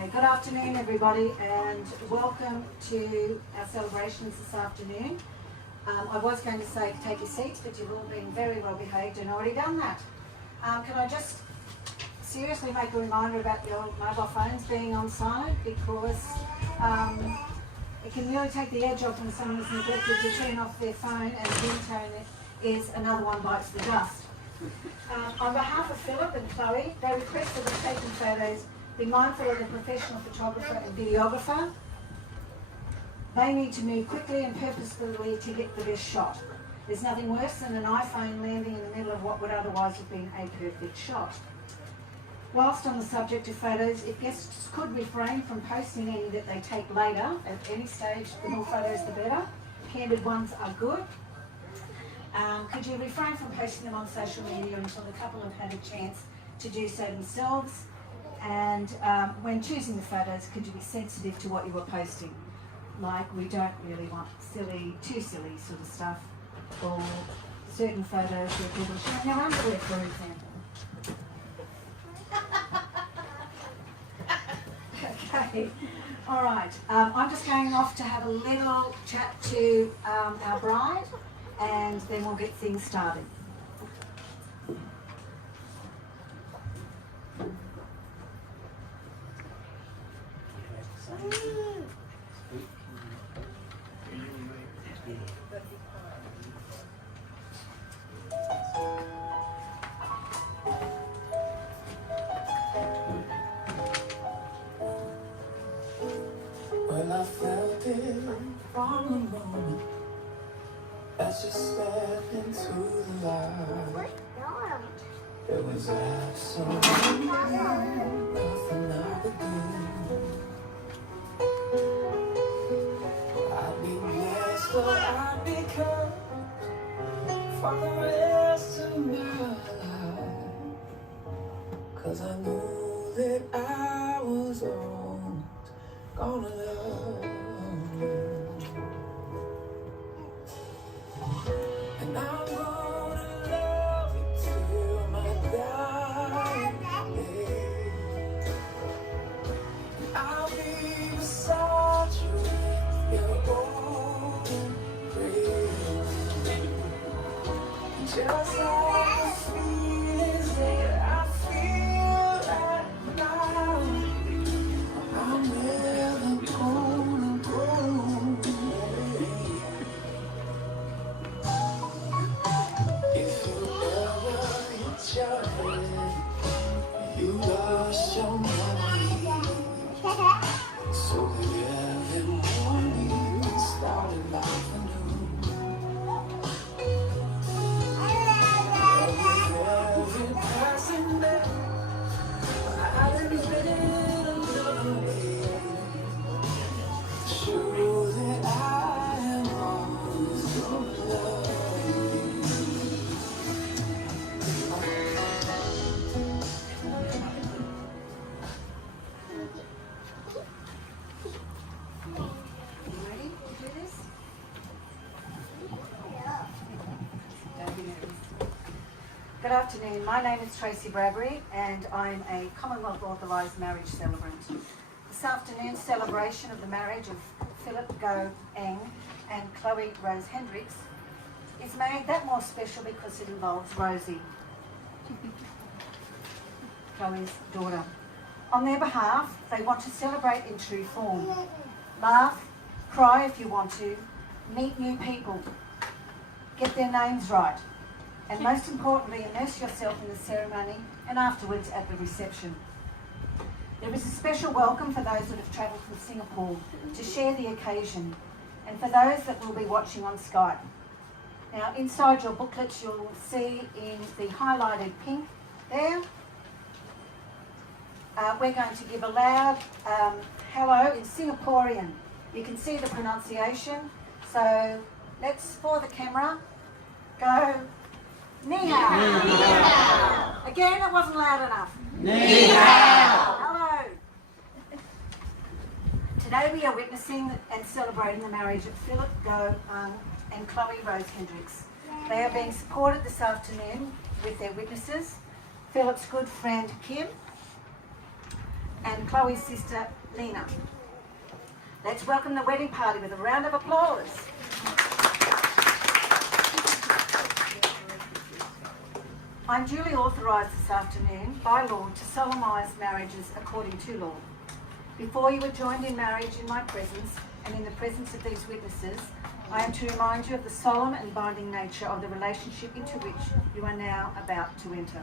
Okay, good afternoon everybody and welcome to our celebrations this afternoon. I was going to say take your seats, but you've all been very well behaved and already done that. Can I just seriously make a reminder about your mobile phones being on silent, because it can really take the edge off when someone is neglected to turn off their phone and the ringtone is another one bites the dust. On behalf of Philip and Chloe, they request that the taken photos be mindful of the professional photographer and videographer. They need to move quickly and purposefully to get the best shot. There's nothing worse than an iPhone landing in the middle of what would otherwise have been a perfect shot. Whilst on the subject of photos, if guests could refrain from posting any that they take later, at any stage, the more photos the better. Candid ones are good. Could you refrain from posting them on social media until the couple have had a chance to do so themselves? And when choosing the photos, could you be sensitive to what you were posting? Like, we don't really want too silly sort of stuff, or certain photos where people are showing their underwear, for example. Okay, all right. I'm just going off to have a little chat to our bride, and then we'll get things started. Well, I felt it from the moment as you stepped into the light. There was absolutely nothing I could do. I'd be blessed or I'd be cursed for the rest of my life, 'cause I knew that I was always gonna love you. And I'm gonna love you till my dying day. I'll be beside you in your golden grace, just like the sweetest that I feel right now. I'm never gonna go away. If you ever hit your head, you lost your mind. So that every morning started life anew. Every passing day, I didn't fit in another way. Sure that I am always gonna love you. You ready to do this? Don't be nervous. Good afternoon. My name is Tracy Bradbury and I'm a Commonwealth Authorised Marriage Celebrant. This afternoon's celebration of the marriage of Philip Go Eng and Chloe Rose Hendricks is made that more special because it involves Rosie, Chloe's daughter. On their behalf, they want to celebrate in true form. Laugh, cry if you want to, meet new people, get their names right, and most importantly, immerse yourself in the ceremony and afterwards at the reception. There is a special welcome for those that have travelled from Singapore to share the occasion, and for those that will be watching on Skype. Now, inside your booklets, you'll see in the highlighted pink there, we're going to give a loud hello in Singaporean. You can see the pronunciation, so let's, for the camera, go Ni hao. Ni hao. Again, it wasn't loud enough. Ni hao. Hello. Today we are witnessing and celebrating the marriage of Philip Go and Chloe Rose Hendricks. They are being supported this afternoon with their witnesses, Philip's good friend Kim, and Chloe's sister, Lena. Let's welcome the wedding party with a round of applause. I'm duly authorised this afternoon by law to solemnise marriages according to law. Before you are joined in marriage in my presence and in the presence of these witnesses, I am to remind you of the solemn and binding nature of the relationship into which you are now about to enter.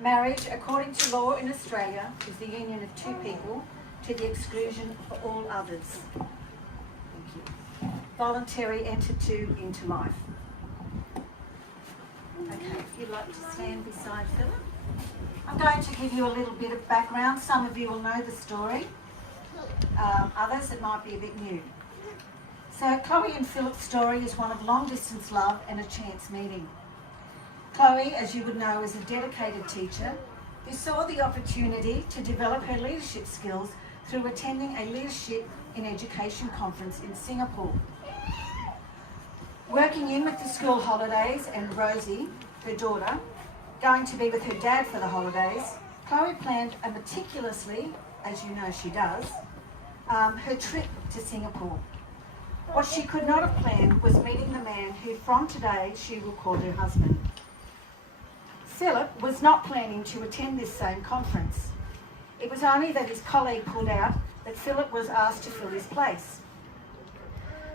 Marriage, according to law in Australia, is the union of two people to the exclusion of all others. Thank you. Voluntary entered into life. Okay, if you'd like to stand beside Philip. I'm going to give you a little bit of background. Some of you will know the story. Others, it might be a bit new. So Chloe and Philip's story is one of long distance love and a chance meeting. Chloe, as you would know, is a dedicated teacher who saw the opportunity to develop her leadership skills through attending a leadership in education conference in Singapore. Working in with the school holidays and Rosie, her daughter, going to be with her dad for the holidays, Chloe planned meticulously, as you know she does, her trip to Singapore. What she could not have planned was meeting the man who from today she will call her husband. Philip was not planning to attend this same conference. It was only that his colleague pulled out that Philip was asked to fill his place.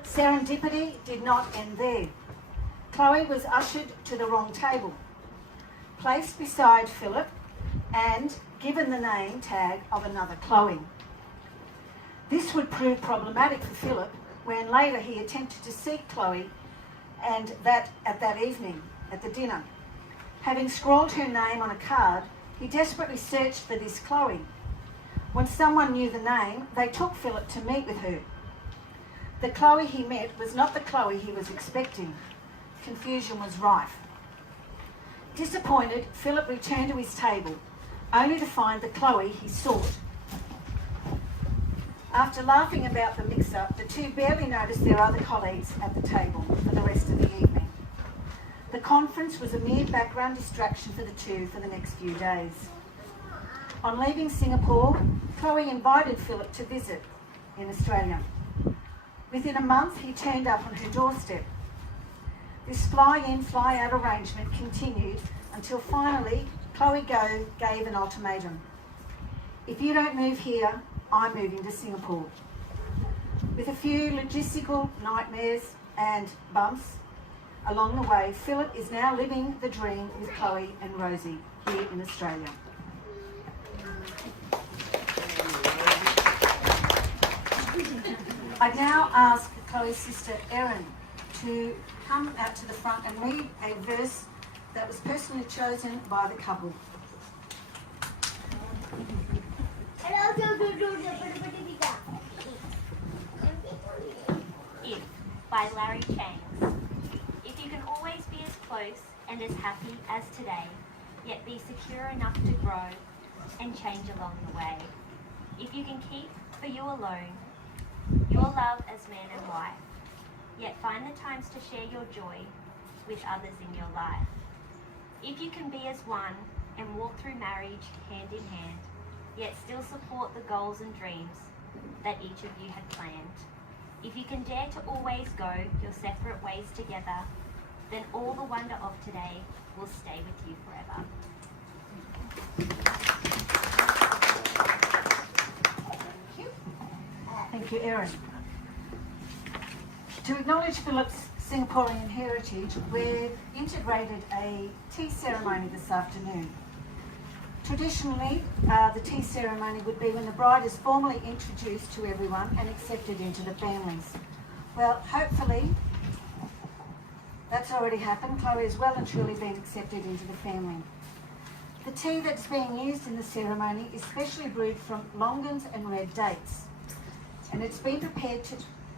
Serendipity did not end there. Chloe was ushered to the wrong table, placed beside Philip and given the name tag of another Chloe. This would prove problematic for Philip when later he attempted to seek Chloe and that at that evening at the dinner. Having scrawled her name on a card, he desperately searched for this Chloe. When someone knew the name, they took Philip to meet with her. The Chloe he met was not the Chloe he was expecting. Confusion was rife. Disappointed, Philip returned to his table, only to find the Chloe he sought. After laughing about the mix-up, the two barely noticed their other colleagues at the table for the rest of the evening. The conference was a mere background distraction for the two for the next few days. On leaving Singapore, Chloe invited Philip to visit in Australia. Within a month, he turned up on her doorstep. This fly-in, fly-out arrangement continued until finally Chloe gave an ultimatum. If you don't move here, I'm moving to Singapore. With a few logistical nightmares and bumps along the way, Philip is now living the dream with Chloe and Rosie here in Australia. I now ask Chloe's sister Erin to come out to the front and read a verse that was personally chosen by the couple. If, by Larry Chains. If you can always be as close and as happy as today, yet be secure enough to grow and change along the way. If you can keep for you alone your love as man and wife, yet find the times to share your joy with others in your life. If you can be as one and walk through marriage hand in hand, yet still support the goals and dreams that each of you had planned. If you can dare to always go your separate ways together, then all the wonder of today will stay with you forever. Thank you, Erin. To acknowledge Philip's Singaporean heritage, we've integrated a tea ceremony this afternoon. Traditionally, the tea ceremony would be when the bride is formally introduced to everyone and accepted into the families. Well, hopefully, that's already happened. Chloe has well and truly been accepted into the family. The tea that's being used in the ceremony is specially brewed from longans and red dates, and it's been prepared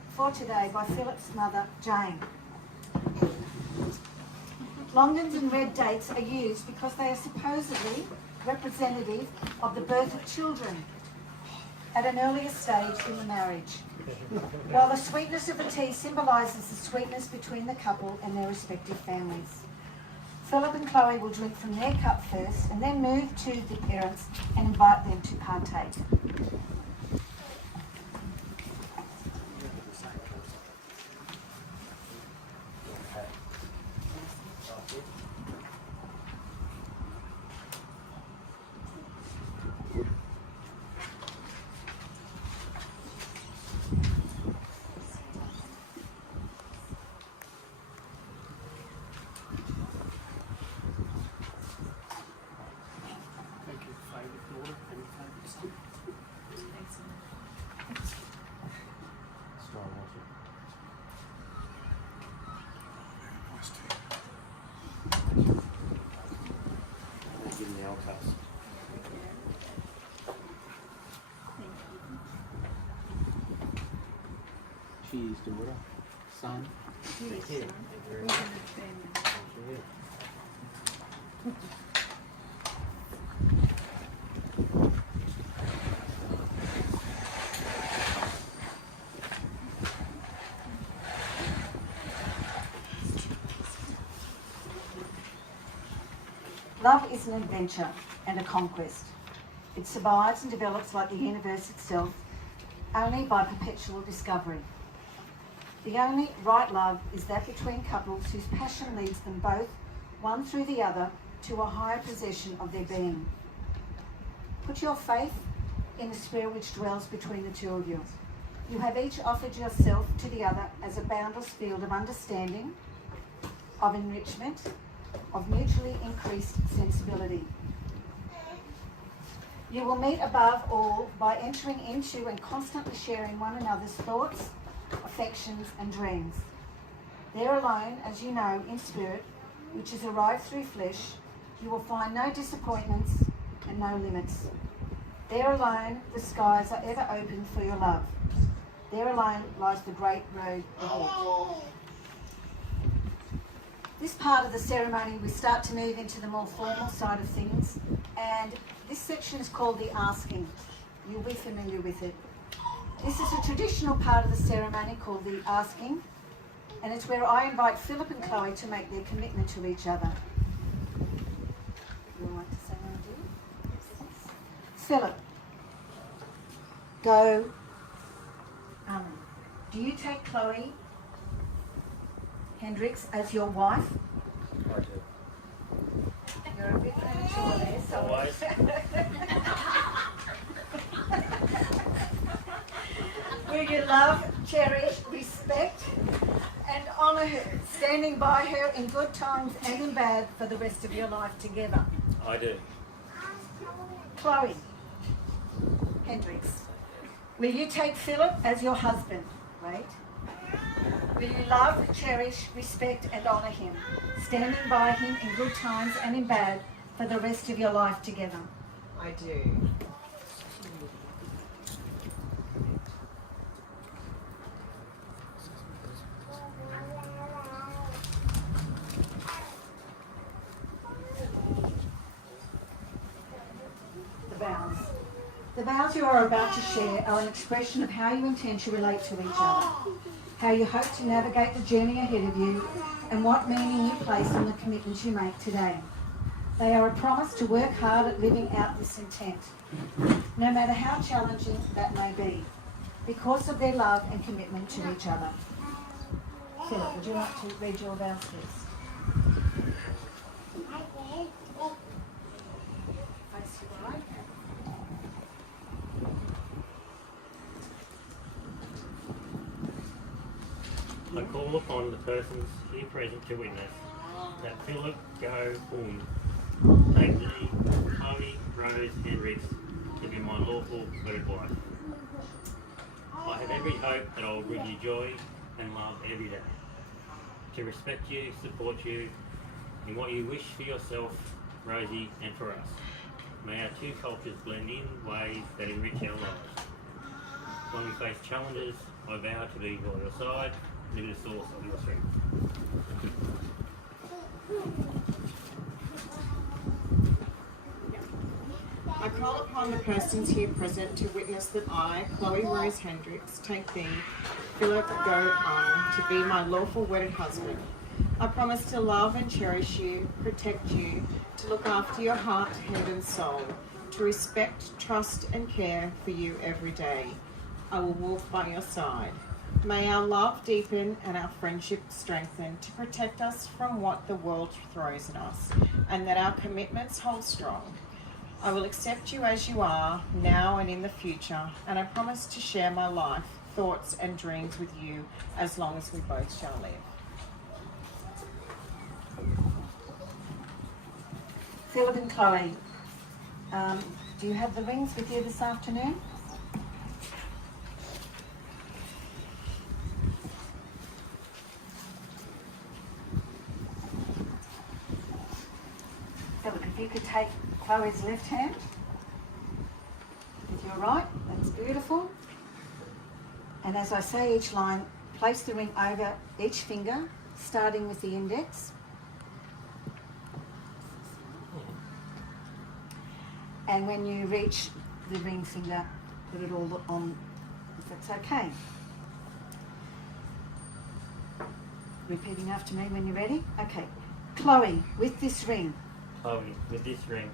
for today by Philip's mother, Jane. Longans and red dates are used because they are supposedly representative of the birth of children at an earlier stage in the marriage, while the sweetness of the tea symbolises the sweetness between the couple and their respective families. Philip and Chloe will drink from their cup first and then move to the parents and invite them to partake. Thank you, favourite daughter and favourite son. Give him the Alcas. Cheers, daughter. Son. Thank you. Very much. Yeah. Love is an adventure and a conquest. It survives and develops like the universe itself, only by perpetual discovery. The only right love is that between couples whose passion leads them both, one through the other, to a higher possession of their being. Put your faith in the spirit which dwells between the two of you. You have each offered yourself to the other as a boundless field of understanding, of enrichment, of mutually increased sensibility. You will meet above all by entering into and constantly sharing one another's thoughts, affections and dreams. There alone, as you know, in spirit, which is arrived through flesh, you will find no disappointments and no limits. There alone, the skies are ever open for your love. There alone lies the great road ahead. This part of the ceremony, we start to move into the more formal side of things, and this section is called the asking. You'll be familiar with it. This is a traditional part of the ceremony called the asking, and it's where I invite Philip and Chloe to make their commitment to each other. You would like to say one or two? Philip, go. Do you take Chloe Hendricks as your wife? I do. You're a bit premature there, so. Always. Will you love, cherish, respect, and honour her, standing by her in good times and in bad for the rest of your life together? I do. Chloe Hendricks, will you take Philip as your husband? Wait. Will you love, cherish, respect, and honour him, standing by him in good times and in bad for the rest of your life together? I do. The vows. The vows you are about to share are an expression of how you intend to relate to each other, how you hope to navigate the journey ahead of you, and what meaning you place on the commitment you make today. They are a promise to work hard at living out this intent, no matter how challenging that may be, because of their love and commitment to each other. Philip, would you like to read your vows, please? Face your right. I call upon the persons here present to witness that Philip Go Hund take thee, Chloe Rose Hendricks, to be my lawful wedded wife. I have every hope that I will bring you joy and love every day, to respect you, support you in what you wish for yourself, Rosie, and for us. May our two cultures blend in ways that enrich our lives. When we face challenges, I vow to be by your side, be the source of your strength. I call upon the persons here present to witness that I, Chloe Rose Hendricks, take thee, Philip Go Hung, to be my lawful wedded husband. I promise to love and cherish you, protect you, to look after your heart, head and soul, to respect, trust and care for you every day. I will walk by your side. May our love deepen and our friendship strengthen to protect us from what the world throws at us, and that our commitments hold strong. I will accept you as you are, now and in the future, and I promise to share my life, thoughts and dreams with you as long as we both shall live. Philip and Chloe, do you have the rings with you this afternoon? Philip, if you could take Chloe's left hand with your right, that's beautiful. And as I say each line, place the ring over each finger, starting with the index. And when you reach the ring finger, put it all on, if that's okay. Repeating after me when you're ready. Okay. Chloe, with this ring, Chloe, with this ring,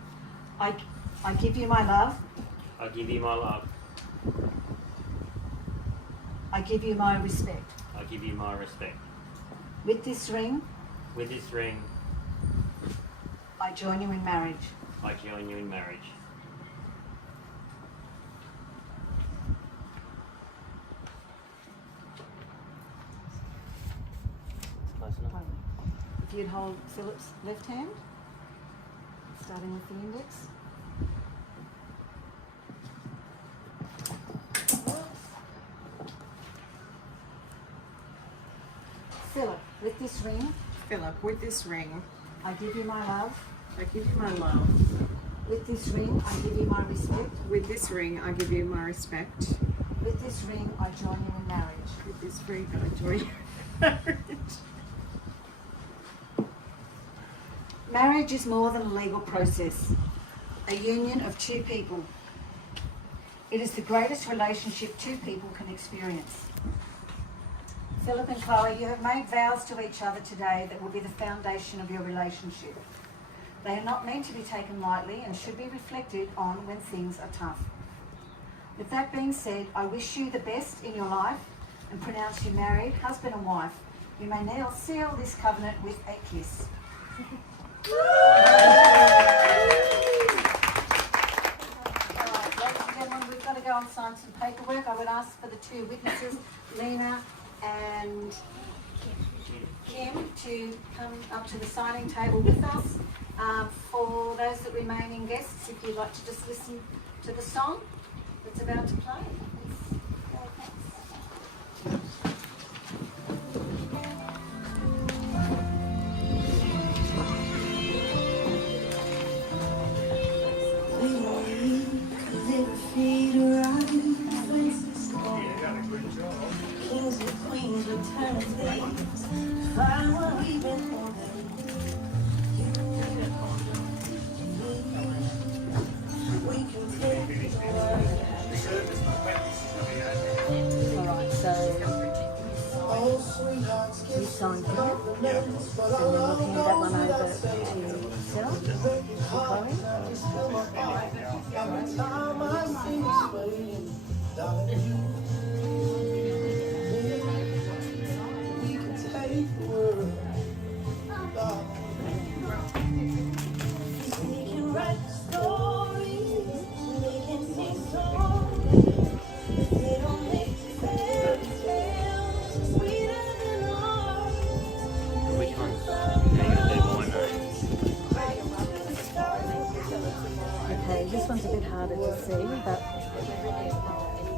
I give you my love. I give you my love. I give you my respect. I give you my respect. With this ring, With this ring, I join you in marriage. I join you in marriage. Close enough. If you'd hold Philip's left hand, starting with the index. Philip, with this ring, Philip, with this ring, I give you my love. I give you my love. With this ring, I give you my respect. With this ring, I give you my respect. With this ring, I join you in marriage. With this ring, I join you in marriage. Marriage is more than a legal process, a union of two people. It is the greatest relationship two people can experience. Philip and Chloe, you have made vows to each other today that will be the foundation of your relationship. They are not meant to be taken lightly and should be reflected on when things are tough. With that being said, I wish you the best in your life and pronounce you married, husband and wife. You may now seal this covenant with a kiss. Alright, ladies and gentlemen, we've got to go and sign some paperwork. I would ask for the two witnesses, Lena and Kim, to come up to the signing table with us. For those that remaining guests, if you'd like to just listen to the song that's about to play. Kings and queens return things. Find what we've been holding. We can take the world. Alright, so Oh, sweethearts, you sign here, and then we'll hand that one over to Phil, to Chloe. every time I see you swaying, darling, we can take the world. We can write stories, they can sing songs. They don't make fairy tales sweeter than ours. Which one's mine Okay, this one's a bit harder to see, but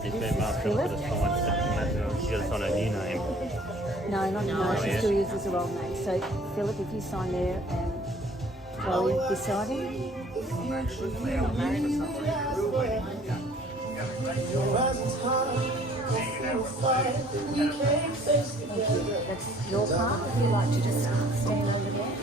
It's been marked up with a sign stuff. She's got to sign her new name. no, she still uses the wrong name. So, Philip, if you sign there and Chloe beside him. That's your part. If you'd like to just stand over there.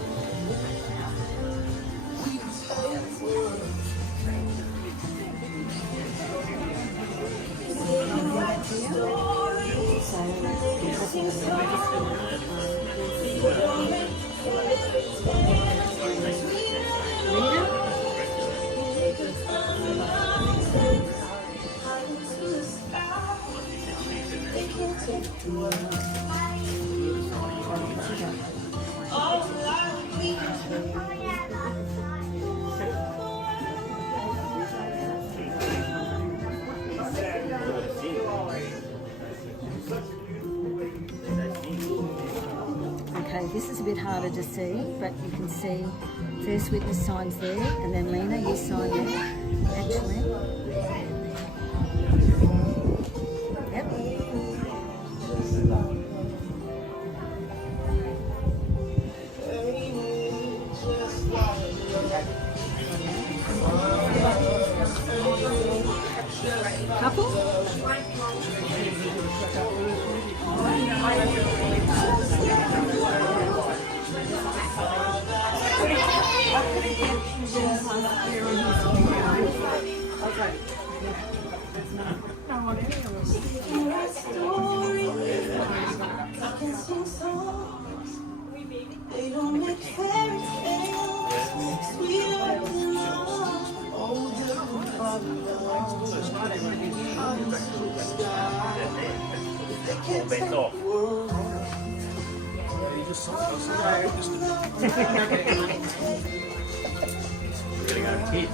So, bit harder to see, but you can see first witness signs there, and then Lena, you sign there, actually. Yep. Couple? Write stories, I can sing songs. They don't make fairy tales sweeter than All bets off. We're gonna go kids.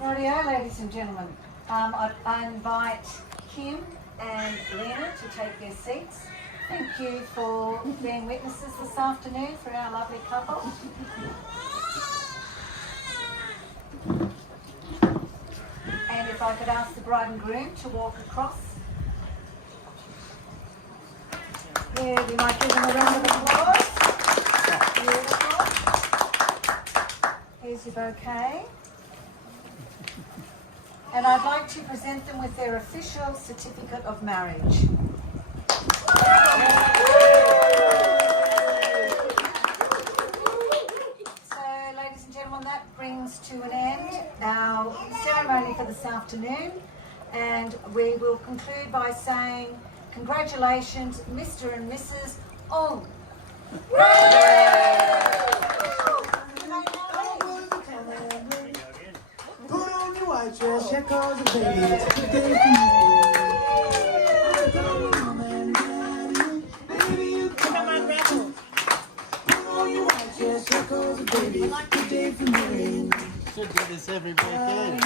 Rightio, ladies and gentlemen. I invite Kim and Lena to take their seats. Thank you for being witnesses this afternoon for our lovely couple. And if I could ask the bride and groom to walk across. Yeah, we might give them a round of applause. Beautiful. Here's your bouquet. And I'd like to present them with their official certificate of marriage. So, ladies and gentlemen, that brings to an end our ceremony for this afternoon, and we will conclude by saying congratulations, Mr. and Mrs. Ong. Put on your white dress, check all the baby. It's a good day for you. Mom and daddy, baby, you come on. Put on your white dress, check all the baby. It's a good day for me. Should do this every weekend.